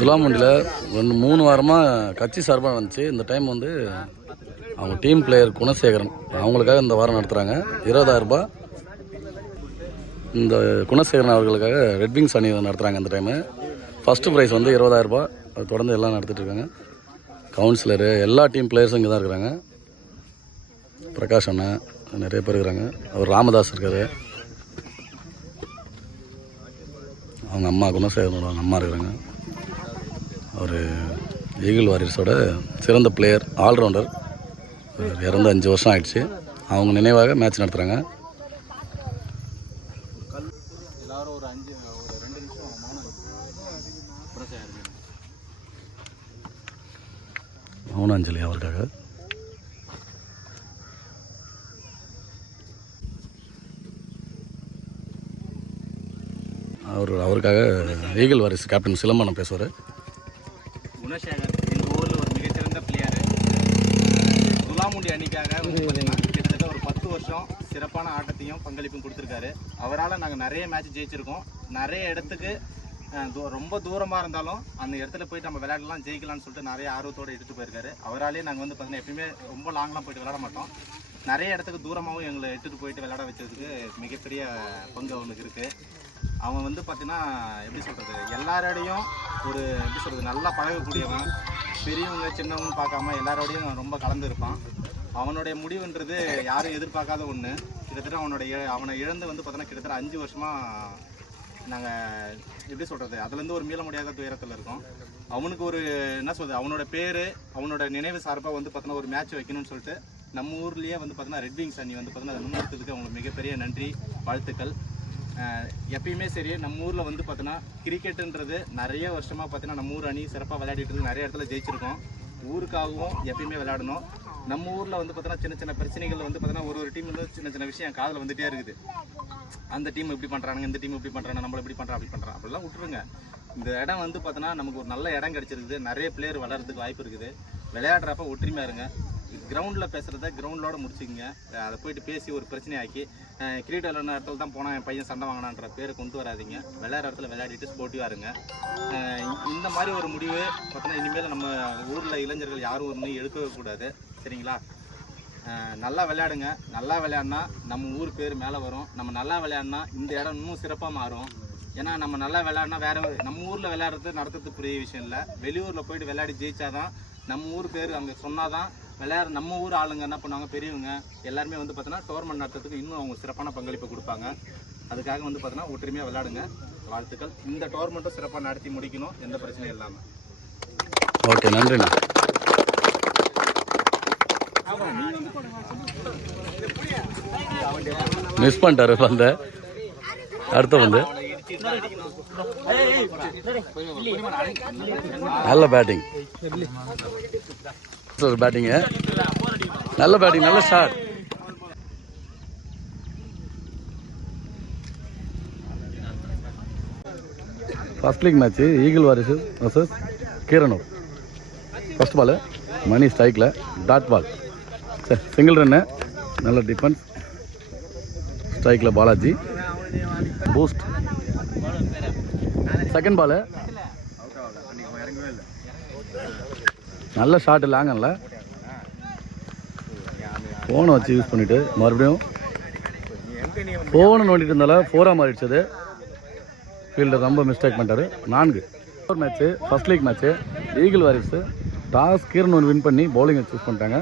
துலாமுண்டியில் 3 வாரமாக கட்சி சார்பாக வந்துச்சு. இந்த டைம் வந்து அவங்க டீம் பிளேயர் குணசேகரன் அவங்களுக்காக இந்த வாரம் நடத்துகிறாங்க. 20,000 ரூபாய் இந்த குணசேகரன் அவர்களுக்காக ரெட் விங்ஸ் அணி நடத்துகிறாங்க. இந்த டைமு ஃபஸ்ட்டு ப்ரைஸ் வந்து 20,000 ரூபாய். அது தொடர்ந்து எல்லாம் நடத்திட்டுருக்காங்க. கவுன்சிலரு எல்லா டீம் பிளேயர்ஸும் இங்கே தான் இருக்கிறாங்க. பிரகாஷ் அண்ணன் நிறைய பேர் இருக்கிறாங்க. அவர் ராமதாஸ் இருக்கார். அவங்க அம்மா குணசேகரனோட அவங்க அம்மா இருக்கிறாங்க. அவர் ஈகிள் வாரியர்ஸோட சிறந்த பிளேயர், ஆல்ரவுண்டர். இறந்து 5 வருஷம் ஆயிடுச்சு. அவங்க நினைவாக மேட்ச் நடத்துகிறாங்க. மௌனாஞ்சலி அவருக்காக. அவருக்காக ஈகிள் வாரிஸ் கேப்டன் சிலம்பரம் பேசுவார். குணசேகர் எங்கள் ஊரில் ஒரு மிகச்சிறந்த பிளேயரு. துலாமுண்டி அணிக்காக கிட்டத்தட்ட ஒரு 10 வருஷம் சிறப்பான ஆட்டத்தையும் பங்களிப்பும் கொடுத்துருக்காரு. அவரால் நாங்கள் நிறைய மேட்ச் ஜெயிச்சிருக்கோம். நிறைய இடத்துக்கு ரொம்ப தூரமாக இருந்தாலும் அந்த இடத்துல போயிட்டு நம்ம விளையாடலாம், ஜெயிக்கலாம்னு சொல்லிட்டு நிறைய ஆர்வத்தோடு எடுத்துகிட்டு போயிருக்காரு. அவராலே நாங்கள் வந்து பார்த்தீங்கன்னா எப்பயுமே ரொம்ப லாங்லாம் போயிட்டு விளையாட மாட்டோம். நிறைய இடத்துக்கு தூரமாகவும் எங்களை எடுத்துகிட்டு போயிட்டு விளையாட வச்சதுக்கு மிகப்பெரிய பங்கு அவனுக்கு இருக்குது. அவன் வந்து பார்த்தீங்கன்னா எப்படி சொல்கிறது, எல்லாரோடையும் ஒரு எப்படி சொல்கிறது நல்லா பழகக்கூடியவன். பெரியவங்க சின்னவங்க பார்க்காம எல்லாரோடையும் ரொம்ப கலந்து இருப்பான். அவனுடைய முடிவுன்றது யாரும் எதிர்பார்க்காத ஒன்று. கிட்டத்தட்ட அவனை இழந்து வந்து பார்த்தோன்னா கிட்டத்தட்ட 5 வருஷமாக நாங்கள் எப்படி சொல்கிறது அதுலேருந்து ஒரு மீள முடியாத துயரத்தில் இருக்கோம். அவனுக்கு ஒரு என்ன சொல்கிறது, அவனோட பேர் அவனோட நினைவு சார்பாக வந்து பார்த்தோன்னா ஒரு மேட்ச் வைக்கணும்னு சொல்லிட்டு நம்ம ஊர்லேயே வந்து பார்த்தோன்னா ரெட் விங்ஸ் அணி வந்து பார்த்தோன்னா அதை முன்னெடுத்ததுக்கு அவங்களுக்கு மிகப்பெரிய நன்றி, வாழ்த்துக்கள். எப்பயுமே சரி, நம்ம ஊரில் வந்து பார்த்தோன்னா கிரிக்கெட்டுன்றது நிறைய வருஷமாக பார்த்தீங்கன்னா நம்ம ஊர் அணி சிறப்பாக விளையாடிட்டு இருக்கு. நிறைய இடத்துல ஜெயிச்சிருக்கோம். ஊருக்காகவும் எப்பயுமே விளையாடணும். நம்ம ஊரில் வந்து பார்த்தோன்னா சின்ன சின்ன பிரச்சனைகள் வந்து பார்த்தோன்னா ஒரு டீம் வந்து சின்ன சின்ன விஷயம் காதில் வந்துகிட்டே இருக்குது. அந்த டீம் இப்படி பண்ணுறாங்க, இந்த டீம் இப்படி பண்ணுறாங்க, நம்மளை இப்படி பண்ணுறோம் அப்படி பண்ணுறோம் அப்படிலாம் விட்டுருங்க. இந்த இடம் வந்து பார்த்தோன்னா நமக்கு ஒரு நல்ல இடம் கிடச்சிருக்குது. நிறைய பிளேயர் வளர்கிறதுக்கு வாய்ப்பு இருக்குது. விளையாடுறப்ப ஒற்றுமையாக இருங்க. கிரவுண்டில் பேசுகிறத கிரவுண்டோட முடிச்சுக்கங்க. அதை போயிட்டு பேசி ஒரு பிரச்சனை ஆக்கி கிரிக்கெட் விளையாடுற இடத்துல தான் போனால் என் பையன் சண்டை வாங்கினான்ற பேரை கொண்டு வராதிங்க. விளையாடுற இடத்துல விளையாடிட்டு ஸ்போர்ட்டிவாக இருங்க. இந்த மாதிரி ஒரு முடிவு பார்த்தோன்னா இனிமேல் நம்ம ஊரில் இளைஞர்கள் யாரும் ஒன்றும் எடுக்கவே கூடாது. சரிங்களா? நல்லா விளையாடுங்க. நல்லா விளையாடினா நம்ம ஊர் பேர் மேலே வரும். நம்ம நல்லா விளையாடினா இந்த இடம் இன்னும் சிறப்பாக மாறும். ஏன்னா நம்ம நல்லா விளையாடினா வேறு நம்ம ஊரில் விளையாடுறது நடத்துறது பெரிய விஷயம் இல்லை. வெளியூரில் போயிட்டு விளையாடி ஜெயிச்சாதான் நம்ம ஊர் பேர் அங்கே சொன்னாதான் நம்ம ஊர் ஆளுங்க என்ன பண்ணுவாங்க, பெரியவங்க எல்லாருமே வந்து பார்த்தோன்னா டோர்னமெண்ட் நடத்துறதுக்கு இன்னும் அவங்க சிறப்பான பங்களிப்பை கொடுப்பாங்க. அதுக்காக வந்து பார்த்தோன்னா ஒற்றுமையாக விளையாடுங்க. வாழ்த்துக்கள். இந்த டோர்னமெண்ட்டும் சிறப்பாக நடத்தி முடிக்கணும், எந்த பிரச்சனையும் இல்லாமல். ஓகே, நன்றிண்ணா. மிஸ் பண்ணிட்டாரு அந்த அடுத்த வந்து நல்ல பேட்டிங், பேட்டிங்கு நல்ல பேட்டிங், நல்ல shot. First league match eagle warriors versus Keeranur. First ball Mani ஸ்ட்ரைக்கில் டாட் பால், சிங்கிள் ரன்னு, நல்ல டிஃபென்ஸ். ஸ்ட்ரைக்கில் பாலாஜி பூஸ்ட். செகண்ட் பால் நல்ல ஷாட்டு, லாங்கல்ல ஃபோனை வச்சு யூஸ் பண்ணிவிட்டு மறுபடியும் ஃபோனை நோண்டிட்டு இருந்தாலும் 4-ஆ மாறிடுச்சது. ஃபீல்டர் ரொம்ப மிஸ்டேக் பண்ணிட்டாரு. 4 match first league match. Eagle Warriors toss Keeranur win பண்ணி பவுலிங்கை சூஸ் பண்ணிட்டாங்க.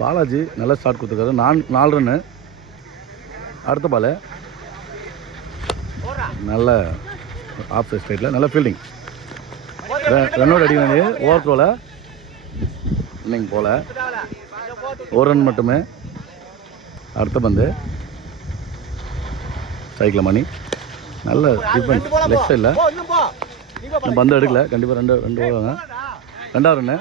பாலாஜி நல்ல ஸ்டார்ட் கொடுத்துருக்காரு. 4 ரன்னு. அடுத்த பால் நல்ல ஆஃப் சைட் ஸ்ட்ரைட்டில் நல்ல ஃபீல்டிங். ரன்னோட அடி வேண்டிய ஓவர் த்ரோவில் இன்னைக்கு போல் 1 ரன் மட்டுமே. அடுத்த பந்து ஸ்ட்ரைக்கில் மணி, நல்ல டிஃபென்ஸ் லெஃப்ட் சைடில். பந்து எடுக்கல, கண்டிப்பாக 2 ஓடுவாங்க. 2ஆவது ரன்னு,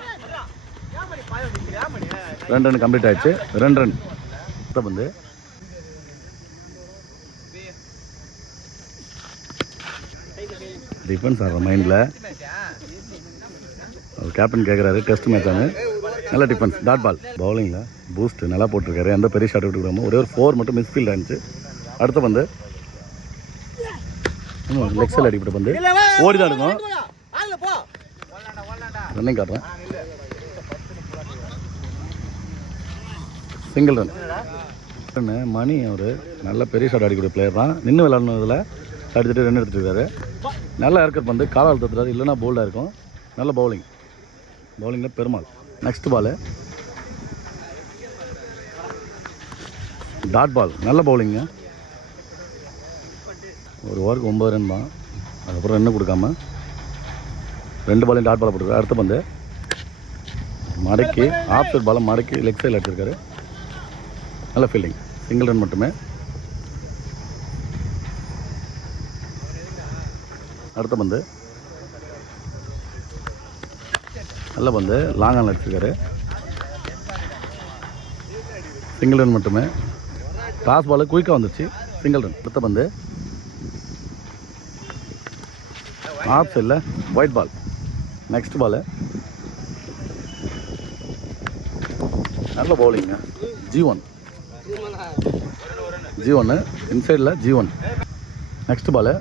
2 ரன் கம்ப்ளீட் ஆகிடுச்சு. 2 ரன். அடுத்த பந்து டிஃபென்ஸ் ஆகிற மைண்டில் அவர் கேப்டன் கேட்குறாரு, டெஸ்ட் மேட்ச் ஆனு நல்ல டிஃபென்ஸ். Dot ball. பவுலிங்கில் பூஸ்ட் நல்லா போட்டிருக்காரு. எந்த பெரிய ஷாட் விட்டுருக்காமோ ஒரே ஒரு 4 மட்டும் மிஸ் ஃபீல்ட் ஆகிடுச்சு. அடுத்த பந்து லெக் சைடில் அடிப்பட்டு பந்து ஓடி தான் இருக்கும். ரன்னிங் காட்டுறேன். Single run. மணி அவர் நல்ல பெரிய ஷாட் அடிக்கக்கூடிய பிளேயர் தான். நின்று விளாட்னதில் அடிச்சுட்டு ரன் எடுத்துகிட்டு இருக்காரு. நல்ல ஏர்கட் வந்து காலால் தத்துறாரு, இல்லைன்னா போல்டாக இருக்கும். நல்ல பவுலிங்கில் Perumal. Next ball dot ball. நல்ல பவுலிங்க. ஒரு ஓவருக்கு 9 ரன் தான். அதுக்கப்புறம் ரன்னு கொடுக்காம 2 பாலையும் டாட் பாலை போட்டுருக்காரு. அடுத்த பந்து மடக்கி ஆஃப் சைட் பாலை மடக்கி லெக் சைடில் அடிச்சிருக்காரு. நல்ல ஃபீல்டிங். சிங்கிள் ரன் மட்டுமே. அடுத்த பந்து நல்ல பந்து லாங் ஆன் அடிச்சிருக்காரு. சிங்கிள் ரன் மட்டுமே. டாஸ் பால் குயிக்காக வந்துருச்சு. Single run. அடுத்த பந்து ஆஃப் சைடில் ஒயிட் பால். நெக்ஸ்ட் பால் நல்ல பவுலிங்க. G1 இன்சைடில் G1. நெக்ஸ்ட் பால்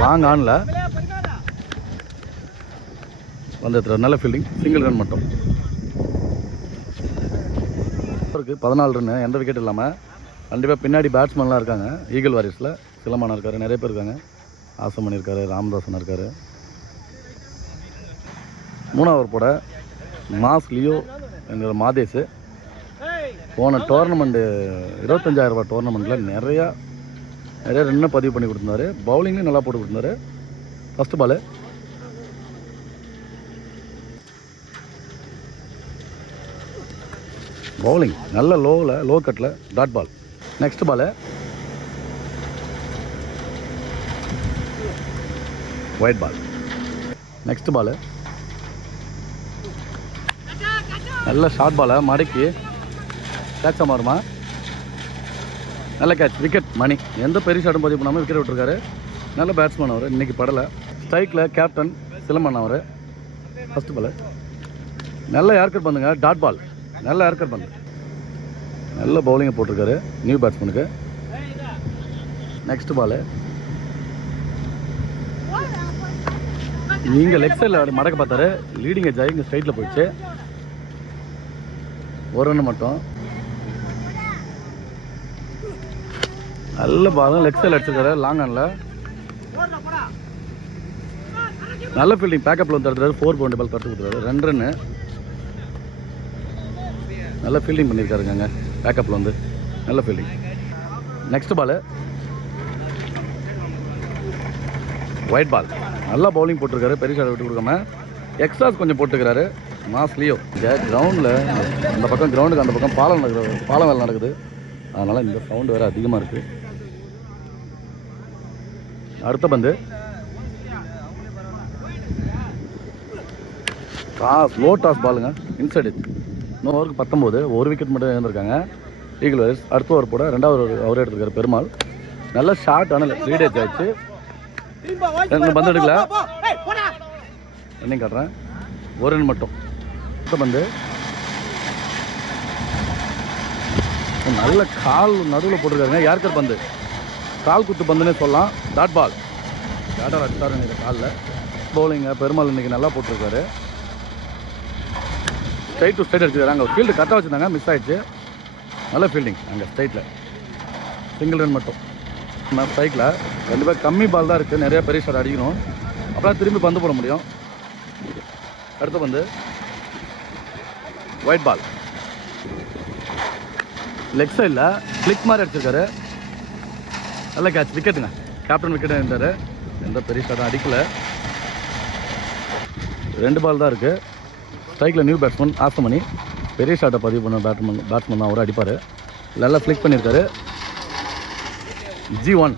லாங் ஆனில் வந்து நல்ல ஃபீல்டிங். சிங்கிள் ரன் மட்டும். 14 ரன்னு. எந்த விக்கெட் இல்லாமல். கண்டிப்பாக பின்னாடி பேட்ஸ்மேன்லாம் இருக்காங்க. ஈகிள் வாரியர்ஸில் சிலமானா இருக்கார், நிறைய பேர் இருக்காங்க. ஆசமணி இருக்கார், ராமதாசன் இருக்கார். 3ஆவது ஓவர் போட மாஸ் லியோ என்கிற மாதேஷ் போன டோர்னமெண்ட்டு 25,000 ரூபாய் டோர்னமெண்ட்டில் நிறைய ரன்னை பதிவு பண்ணி கொடுத்துருந்தாரு. பவுலிங்லேயும் நல்லா போட்டு கொடுத்துருந்தாரு. ஃபஸ்ட்டு பால் பவுலிங் நல்ல லோ கட்டில் dot ball. Next ball wide ball. Next ball நல்ல ஷார்ட் பாலை மடக்கி கேட்சா மாறுமா. நல்ல கேட்ச். விக்கெட். மணி எந்த பெரிய ஷாட்டும் பதிவு பண்ணாமல் விக்கெட் விட்டுருக்காரு. நல்ல பேட்ஸ்மேன் அவர். இன்றைக்கி படலை. ஸ்ட்ரைக்கில் கேப்டன் சிலம்பன் அவர். ஃபஸ்ட்டு பால் நல்ல ஏர்கட் பண்ணுங்க. Dot ball. நல்ல ஏர்கட் பண்ணு. நல்ல பவுலிங்கை போட்டிருக்காரு நியூ பேட்ஸ்மேனுக்கு. நெக்ஸ்ட் பால் நீங்கள் லெக் சைடில் மடக்க பார்த்தாரு. லீடிங் எஜ் ஆகி இங்கே ஸ்ட்ரைட்டில் போயிடுச்சு. ஒரு ரன் மட்டும். நல்ல பால் லெக் சைடில் அடிச்சிருக்காரு. லாங் ஆனில் நல்ல ஃபீல்டிங். பேக்கப்பில் வந்து தடுத்துறாரு. 4 பவுண்டரி பால் கற்று கொடுத்துறாரு. 2 ரன்னு. நல்ல ஃபீல்டிங் பண்ணியிருக்காருங்க. பேக்கப்பில் வந்து நல்ல ஃபீல்டிங். நெக்ஸ்ட் பால் ஒயிட் பால். நல்லா பவுலிங் போட்டிருக்காரு. பெரிய ஷாட் விட்டு கொடுக்காம எக்ஸ்ட்ராஸ் கொஞ்சம் போட்டுக்கிறாரு. மாஸ்லியோ கிரவுண்டில் அந்த பக்கம் கிரவுண்டுக்கு அந்த பக்கம் பாலம் வேலை நடக்குது. அதனால் இந்த சவுண்டு வேறு அதிகமாக இருக்குது. அடுத்த பந்து லோ டாஸ் பாலுங்க. இன்சைடு. இன்னும் ஓவருக்கு 19. ஒரு விக்கெட் மட்டும் இருந்திருக்காங்க ஈகிள் வாரியர்ஸ். அடுத்த ஓவர் போட 2வது ஓவர் எடுத்துருக்காரு பெருமாள். நல்ல ஷார்ட் ஆனால் லீடேஜ் ஆயிடுச்சு. 2 பந்து எடுக்கல. ரன்னிங் காட்டுறேன். ஒரு ரன் மட்டும். அடுத்த பந்து நல்ல கால் நடுவில் போட்டிருக்காருங்க. யார்கர் பந்து கால் குத்து பந்துன்னே சொல்லலாம். Dot ball. டாட்டா அடித்தார் இந்த காலில். பவுலிங்க பெருமாள் இன்றைக்கி நல்லா போட்டிருக்காரு. ஸ்ட்ரைட் டு ஸ்ட்ரைட் அடிச்சிருக்காரு. அங்கே ஃபீல்டு கரெக்டாக வச்சுருந்தாங்க, மிஸ் ஆகிடுச்சு. நல்ல ஃபீல்டிங் அங்கே ஸ்ட்ரைட்டில். சிங்கிள் ரன் மட்டும். நான் ஸ்ட்ரைக்கில் கண்டிப்பாக கம்மி பால் தான் இருக்குது. நிறையா பெரிய ஷாட் அடிக்கணும். அப்போலாம் திரும்பி பந்து போட முடியும். அடுத்த பந்து ஒயிட் பால். லெக் சைடில் கிளிக் மாதிரி அடிச்சிருக்காரு. நல்ல கேட்ச். விக்கெட்டுங்க. கேப்டன் விக்கெட்டு இருந்தார். எந்த பெரிய ஷாட்டும் அடிக்கலை. 2 பால் தான் இருக்குது. ஸ்ட்ரைக்கில் நியூ பேட்ஸ்மேன் ஆசமணி. பெரிய ஷாட்டை பதிவு பண்ண பேட்ஸ்மேன் தான் அவர் அடிப்பார். நல்லா ஃப்ளிக் பண்ணியிருக்காரு. G1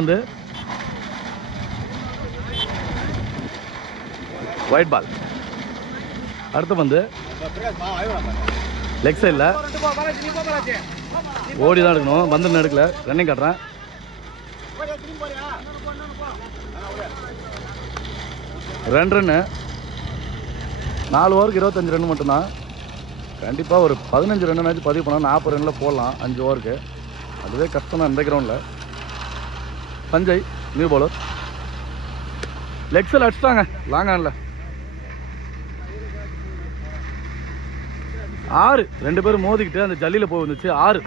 வந்து ஒயிட் பால். அடுத்து வந்து லெக் சைடில் ஓடி தான் எடுக்கணும். வந்து எடுக்கல. ரன்னிங் காட்டுறேன். ரெண்டு ரன்னு. 4 ஓவருக்கு 25 ரன் மட்டும்தான். கண்டிப்பாக ஒரு 15 ரன்னாச்சும் பதிவு பண்ணால் 40 ரன்னில் போடலாம் 5 ஓவருக்கு. அதுவே கஷ்டம் தான் இந்த கிரவுண்டில். சஞ்சய் நியூ பவுலர், லெக்ஸில் அடிச்சிட்டாங்க லாங் ஆனில். 6 2 பேரும் மோதிக்கிட்டு அந்த ஜல்லியில் போய் வந்துச்சு. 6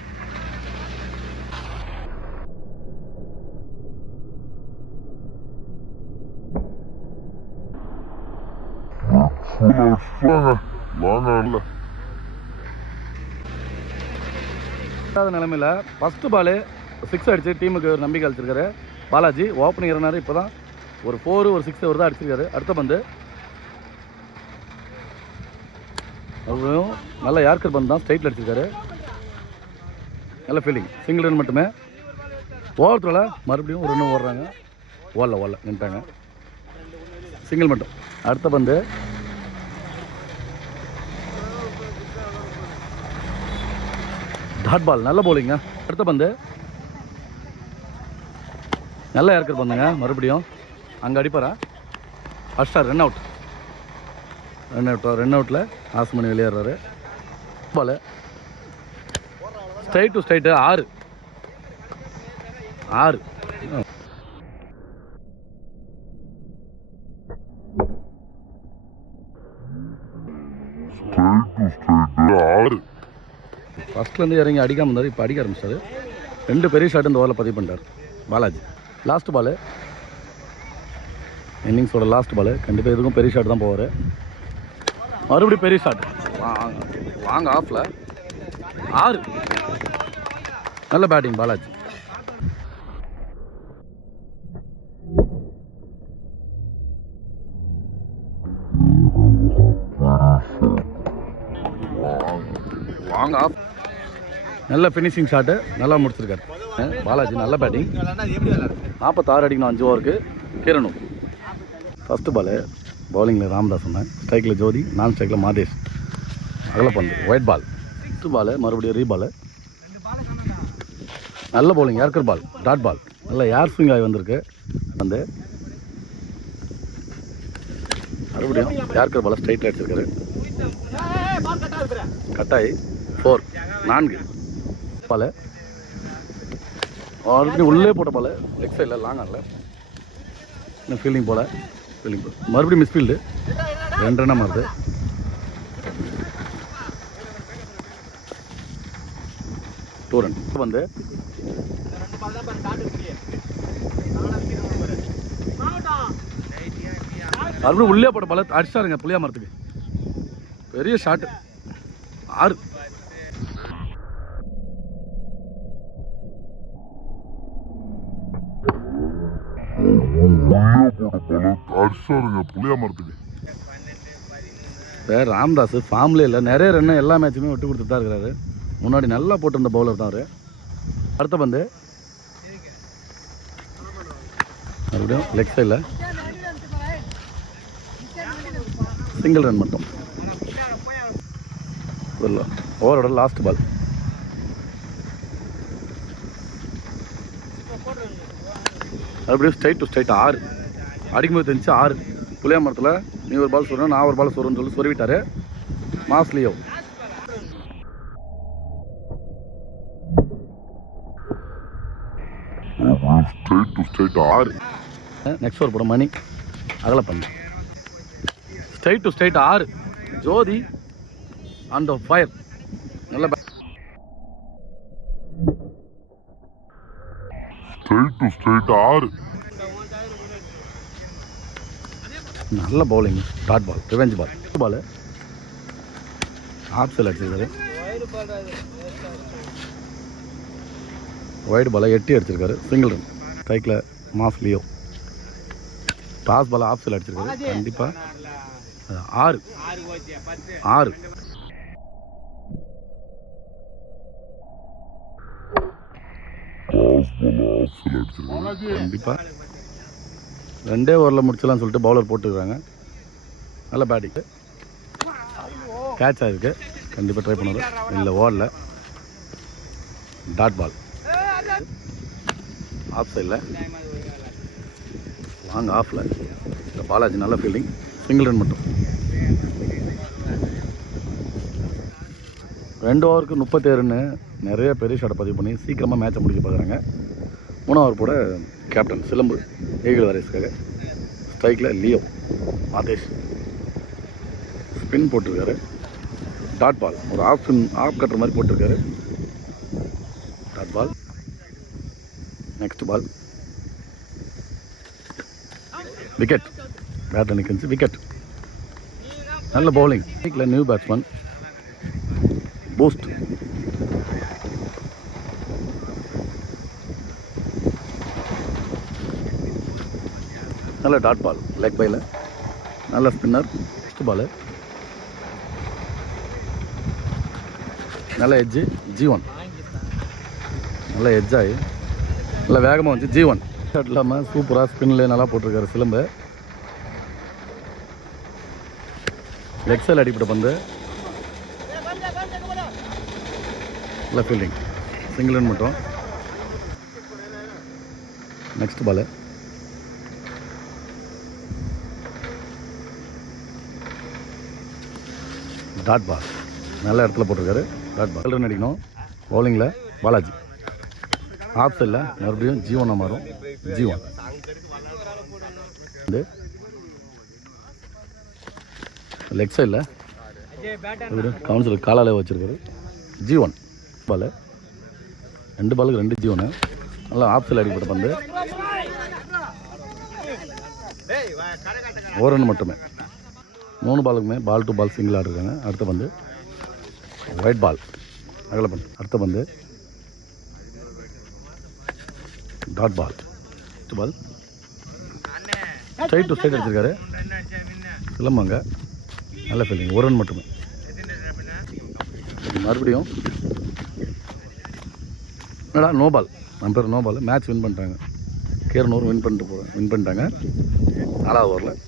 நிலைமையில் ஃபஸ்ட்டு பாலு 6 அடிச்சு டீமுக்கு ஒரு நம்பிக்கை அளிச்சிருக்காரு பாலாஜி. ஓப்பனிங் இருந்தார், இப்போ தான் ஒரு 4 ஒரு 6 ஒரு தான் அடிச்சிருக்காரு. அடுத்த பந்து அவரும் நல்ல யார்கர் பந்து தான், ஸ்ட்ரைட்டில் அடிச்சிருக்காரு. நல்ல ஃபீல்டிங், சிங்கிள் ரன் மட்டுமே. ஓவரத்தில் மறுபடியும் ஒரு ரன் ஓடுறாங்க. ஓடல நின்ட்டாங்க, சிங்கிள் மட்டும். அடுத்த பந்து டாட் பால், நல்ல பவுலிங்க. அடுத்த பந்து நல்ல யார்கர் பந்துங்க. மறுபடியும் அங்கே அடிப்பாரா, ஃபஸ்ட்டார் ரன் அவுட்டில் ஆஸ்மணி வெளியேறாரு. பால் ஸ்ட்ரைட் டு ஸ்ட்ரைட்டு 6 ஃபஸ்ட்லேருந்து இறங்கி அடிக்காமல் இருந்தார், இப்போ அடிக்க ஆரம்பிச்சார். 2 பெரிய ஷாட் இந்த ஓவரில் பதிவு பண்ணிட்டார் பாலாஜி. லாஸ்ட் பால், இன்னிங்ஸோட லாஸ்ட் பால். கண்டிப்பாக எதுக்கும் பெரிய ஷாட் தான் போவார். மறுபடியும் பெரிய ஷாட், வாங்க ஆஃபில் 6. நல்ல பேட்டிங் பாலாஜி. வாங்க ஆஃப், நல்ல ஃபினிஷிங் ஷாட்டு, நல்லா முடிச்சிருக்காரு பாலாஜி. நல்ல பேட்டிங். 46 அடிக்கணும் 5 ஓவருக்கு. கிரணும் ஃபஸ்ட்டு பாலு பவுலிங்கில் ராம்தாஸ் சொன்னேன், ஸ்ட்ரைக்கில் ஜோதி, நான் ஸ்ட்ரைக்கில் மாதேஷ். அகலப்பந்து white ball. 6 பால் மறுபடியும் ரீபால். நல்ல பவுலிங், யார்கர் பால், டாட் பால். நல்ல ஏர் ஸ்விங் ஆகி வந்திருக்கு. வந்து மறுபடியும் யார்கர் பாலை ஸ்ட்ரைட்டில் அடிச்சிருக்காரு. கட்டாயி 4 4 பால். மறுபடியும் உள்ளே போட்ட பால், லெக் சைடில் லாங் ஆகல. இன்னும் ஃபீல்டிங் போல் மறுபடியும் மிஸ்ஃபீல்டு. 2 ரன்னாக மாறுது. டூ ரன் வந்து மறுபடியும் உள்ளே போட்ட பால் அடிச்சாருங்க புளியா மரத்துக்கு. பெரிய ஷாட்டு 6. புளியா மரத்துக்கு. இப்போ ராம்தாஸ் ஃபார்ம்லேயே இல்லை, நிறைய ரன்னு எல்லா மேட்சுமே விட்டு கொடுத்துட்டு தான் இருக்கிறாரு. முன்னாடி நல்லா போட்டிருந்த பவுலர் தான் அவர். அடுத்த பந்து மறுபடியும் லெக் சைடில் சிங்கிள் ரன் மட்டும். ஓவரோட லாஸ்ட் பால். மறுபடியும் ஸ்ட்ரைட் டு ஸ்ட்ரைட் 6 அடிக்கும்போது தெரிஞ்சு 6. புளியா மரத்தில் நீ ஒரு பால் சொல்கிறேன், நான் ஒரு பால் சொல்கிறேன்னு சொல்லி சொருவிட்டார் மாஸ்லியோ. Straight to straight 6. Next over போட மணி அகலப்பந்து. Straight to straight 6. Jothi on the fire. நல்ல ஸ்ட்ரைட் டு ஸ்ட்ரைட் 6. நல்ல bowling, dot ball, revenge ball. Ball off சைடில் அடிச்சிருக்காரு. ஒயிட் பாலை 8 அடிச்சிருக்காரு, சிங்கிள் ரன். ஸ்ட்ரைக்கில் மாஸ்லியோ. டாஸ் பால் ஆஃப் சைடில் அடிச்சிருக்காரு. கண்டிப்பாக 6 கண்டிப்பாக 2 ஓவரில் முடிச்சலாம்னு சொல்லிட்டு பவுலர் போட்டுருக்காங்க. நல்ல பேட்டிங்கு, கேட்ச் ஆகிருக்கு. கண்டிப்பாக ட்ரை பண்ணுவார். இல்லை ஓடல. டாட் பால் ஆஃப் சைடில் லாங் ஆஃபில். இந்த பாலாஜி நல்ல ஃபீல்டிங், சிங்கிள் ரன் மட்டும். 2 ஓவருக்கு 37 ரன்னு நிறைய பெரிய ஷாட்டை பதிவு பண்ணி சீக்கிரமாக மேட்சை முடிக்க பார்க்குறாங்க. 3 ஓவர் போட கேப்டன் சிலம்பு ஈகிள் வாரியர்ஸ்க்காக. ஸ்ட்ரைக்கில் லியோ ஆதேஷ் ஸ்பின் போட்டிருக்காரு. டாட் பால் ஒரு ஆஃப் கட்டுற மாதிரி போட்டிருக்காரு. Dot ball. Next ball wicket. பேட்டில் நிற்கிச்சு விக்கெட். நல்ல பவுலிங். ஸ்ட்ரைக்கில் நியூ பேட்ஸ்மேன் பூஸ்ட். நல்ல டாட் பால் லெக் பையில். நல்ல ஸ்பின்னர். ஃபஸ்ட் பால் நல்ல எட்ஜு G1. நல்ல எட்ஜாகி நல்ல வேகமாக வந்துச்சு G1. ஷாட் இல்லாமல் சூப்பராக ஸ்பின்லேயே நல்லா போட்டிருக்காரு சிலம்பு. லெக் சைடில் அடிப்பட்ட பந்து. நல்ல ஃபீல்டிங். சிங்கிள் ரன் மட்டும். Next ball dot ball. நல்ல இடத்துல போட்டிருக்காரு. டாட் பால். ரன் அடிக்கணும். பவுலிங்கில் பாலாஜி. ஆஃப் சைடில் மறுபடியும் G1 மாறும். G1 வந்து லெக் சைடில் கவுன்சிலர் காலாலே வச்சுருக்காரு. G1 பால். 2 பாலுக்கு 2 G1. நல்லா ஆஃப் சைடில் அடிப்பட்ட பந்து. ஒரு ரன் மட்டுமே. 3 பாலுக்குமே பால் டு பால் சிங்கிள் ஆடிருக்காங்க. அடுத்த பந்து ஒயிட் பால் அகல பந்து. அடுத்த பந்து dot ball. Ball straight to straight அடிச்சிருக்காரு சிலம்பங்க. நல்ல ஃபீல்டிங். ஒரு ரன் மட்டுமே. மறுபடியும் என்னடா நோ பால். நம்ம பேர் நோ பால். மேட்ச் வின் பண்ணிட்டாங்க. கேரனூர் வின் பண்ணிட்டாங்க 4வது ஓவரில்.